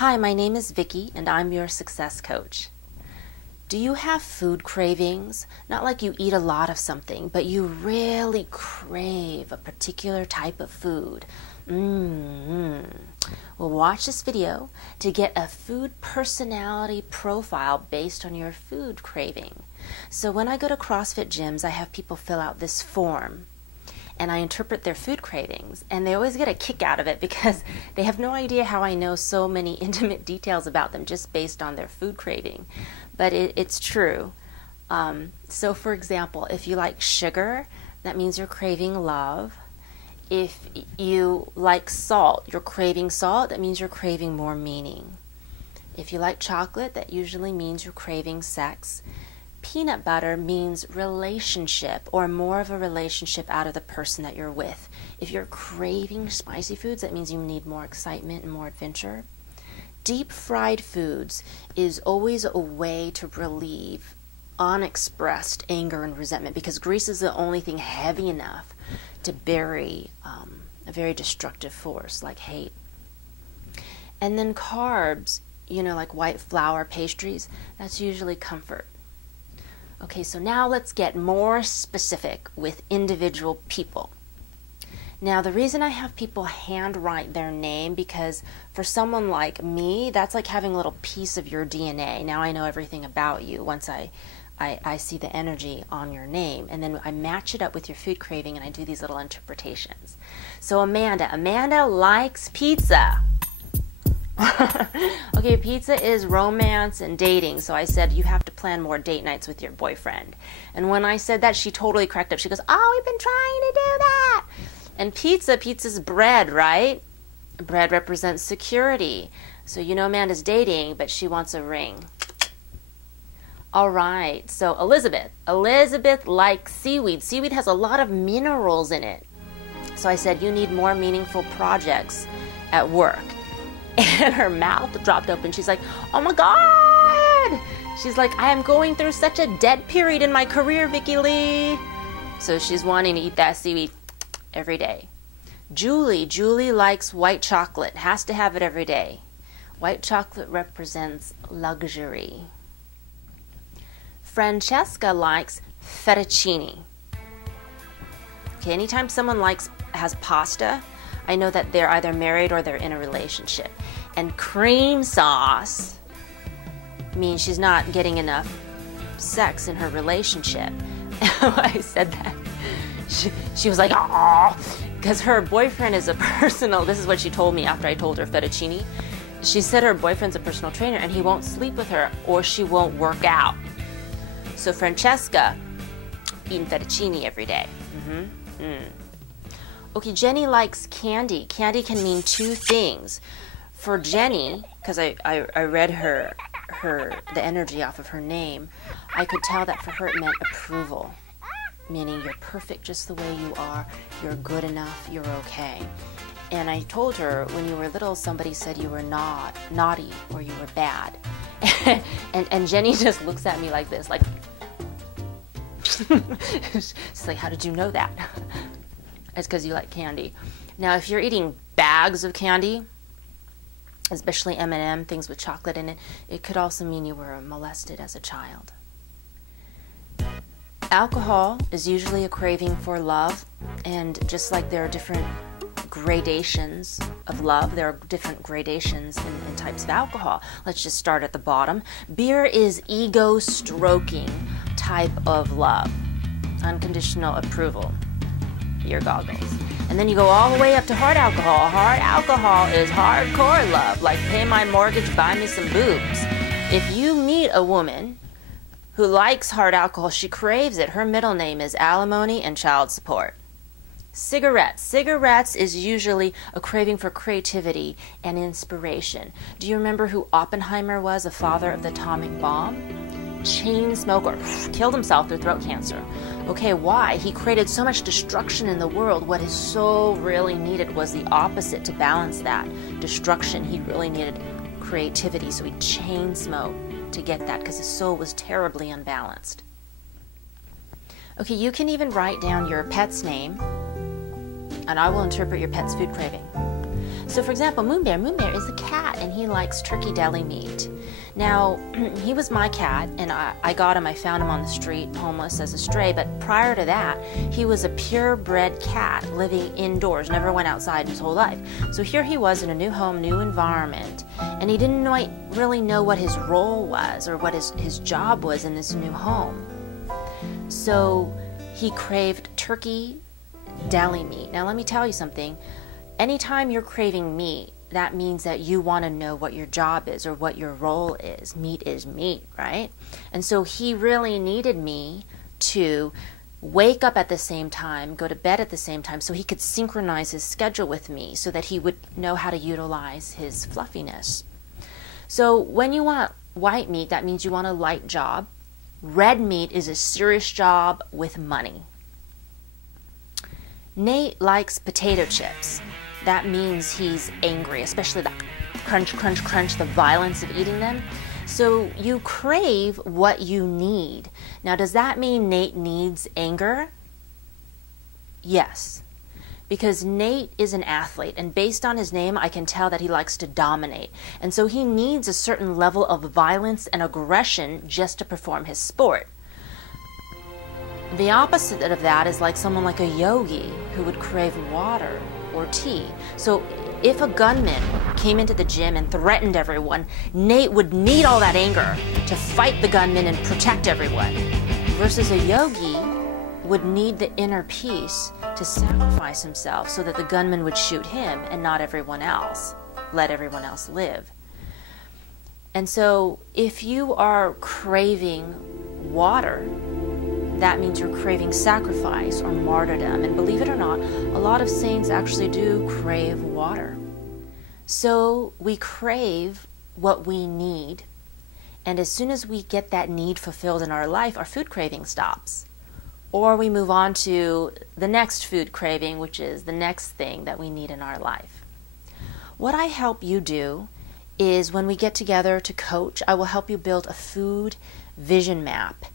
Hi, my name is Vicky and I'm your success coach. Do you have food cravings? Not like you eat a lot of something, but you really crave a particular type of food. Well, watch this video to get a food personality profile based on your food craving. So when I go to CrossFit gyms, I have people fill out this form and I interpret their food cravings, and they always get a kick out of it because they have no idea how I know so many intimate details about them just based on their food craving. But it's true. So for example, if you like sugar, that means you're craving love. If you like salt, you're craving salt, that means you're craving more meaning. If you like chocolate, that usually means you're craving sex. Peanut butter means relationship, or more of a relationship out of the person that you're with. If you're craving spicy foods, that means you need more excitement and more adventure. Deep fried foods is always a way to relieve unexpressed anger and resentment, because grease is the only thing heavy enough to bury a very destructive force like hate. And then carbs, like white flour pastries, that's usually comfort. Okay, so now let's get more specific with individual people. Now, the reason I have people handwrite their name, because for someone like me, that's like having a little piece of your DNA. Now I know everything about you once I see the energy on your name, and then I match it up with your food craving and I do these little interpretations. So Amanda likes pizza. Okay, pizza is romance and dating, so I said you have to plan more date nights with your boyfriend. And when I said that, she totally cracked up. She goes, "Oh, we've been trying to do that." And pizza's bread, right? Bread represents security. So Amanda's dating, but she wants a ring. All right, so Elizabeth likes seaweed. Seaweed has a lot of minerals in it. So I said, you need more meaningful projects at work. And her mouth dropped open. She's like, "Oh my God!" She's like, "I am going through such a dead period in my career, Vicky Lee." So she's wanting to eat that seaweed every day. Julie likes white chocolate, has to have it every day. White chocolate represents luxury. Francesca likes fettuccine. Okay, anytime someone has pasta, I know that they're either married or they're in a relationship. And cream sauce means she's not getting enough sex in her relationship. I said that. She was like, "Oh," because her boyfriend is this is what she told me after I told her fettuccine. She said her boyfriend's a personal trainer and he won't sleep with her or she won't work out. So Francesca, eating fettuccine every day. Okay, Jenny likes candy. Candy can mean two things. For Jenny, because I read the energy off of her name, I could tell that for her it meant approval, meaning you're perfect just the way you are, you're good enough, you're okay. And I told her when you were little, somebody said you were naughty or you were bad. and Jenny just looks at me like this, like, she's like, "How did you know that?" It's because you like candy. Now, if you're eating bags of candy, especially M&M, things with chocolate in it, it could also mean you were molested as a child. Alcohol is usually a craving for love, and just like there are different gradations of love, there are different gradations in types of alcohol. Let's just start at the bottom. Beer is ego-stroking type of love. Unconditional approval. Your goggles. And then you go all the way up to hard alcohol. Hard alcohol is hardcore love, like pay my mortgage, buy me some boobs. If you meet a woman who likes hard alcohol, she craves it. Her middle name is alimony and child support. Cigarettes is usually a craving for creativity and inspiration. Do you remember who Oppenheimer was, the father of the atomic bomb? Chain smoker, killed himself through throat cancer. Okay, why? He created so much destruction in the world. What is so really needed was the opposite to balance that destruction. He really needed creativity, so he chain smoked to get that because his soul was terribly unbalanced. Okay, you can even write down your pet's name, and I will interpret your pet's food craving. So for example, Moon Bear is a cat and he likes turkey deli meat. Now, he was my cat and I got him, I found him on the street, homeless as a stray, but prior to that, he was a purebred cat living indoors, never went outside his whole life. So here he was in a new home, new environment, and he didn't really know what his role was or what his job was in this new home. So he craved turkey deli meat. Now let me tell you something. Anytime you're craving meat, that means that you want to know what your job is or what your role is. Meat is meat, right? And so he really needed me to wake up at the same time, go to bed at the same time, so he could synchronize his schedule with me so that he would know how to utilize his fluffiness. So when you want white meat, that means you want a light job. Red meat is a serious job with money. Nate likes potato chips. That means he's angry, especially the crunch, crunch, crunch, the violence of eating them. So you crave what you need. Now, does that mean Nate needs anger? Yes, because Nate is an athlete, and based on his name, I can tell that he likes to dominate. And so he needs a certain level of violence and aggression just to perform his sport. The opposite of that is like someone like a yogi who would crave water or tea. So if a gunman came into the gym and threatened everyone, Nate would need all that anger to fight the gunman and protect everyone. Versus a yogi would need the inner peace to sacrifice himself so that the gunman would shoot him and not everyone else, let everyone else live. And so if you are craving water, that means you're craving sacrifice or martyrdom. And believe it or not, a lot of saints actually do crave water. So we crave what we need. And as soon as we get that need fulfilled in our life, our food craving stops. Or we move on to the next food craving, which is the next thing that we need in our life. What I help you do is when we get together to coach, I will help you build a food vision map.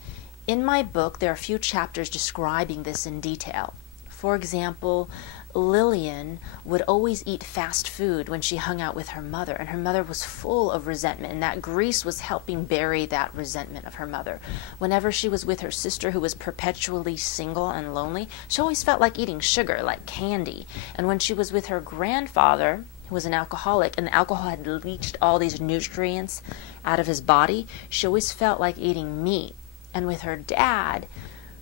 In my book, there are a few chapters describing this in detail. For example, Lillian would always eat fast food when she hung out with her mother, and her mother was full of resentment, and that grease was helping bury that resentment of her mother. Whenever she was with her sister, who was perpetually single and lonely, she always felt like eating sugar, like candy. And when she was with her grandfather, who was an alcoholic, and the alcohol had leached all these nutrients out of his body, she always felt like eating meat. And with her dad,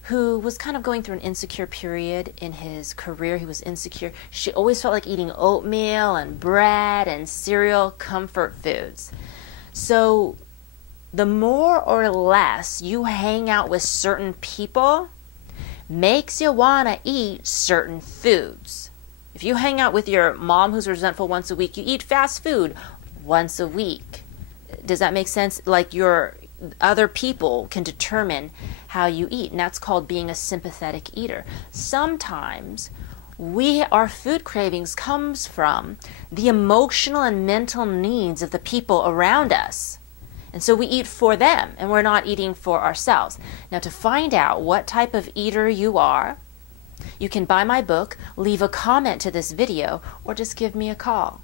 who was kind of going through an insecure period in his career, he was insecure, she always felt like eating oatmeal and bread and cereal, comfort foods. So the more or less you hang out with certain people makes you want to eat certain foods. If you hang out with your mom who's resentful once a week, you eat fast food once a week. Does that make sense? Like your other people can determine how you eat, and that's called being a sympathetic eater. Sometimes our food cravings comes from the emotional and mental needs of the people around us. And so we eat for them, and we're not eating for ourselves. Now, to find out what type of eater you are, you can buy my book, leave a comment to this video, or just give me a call.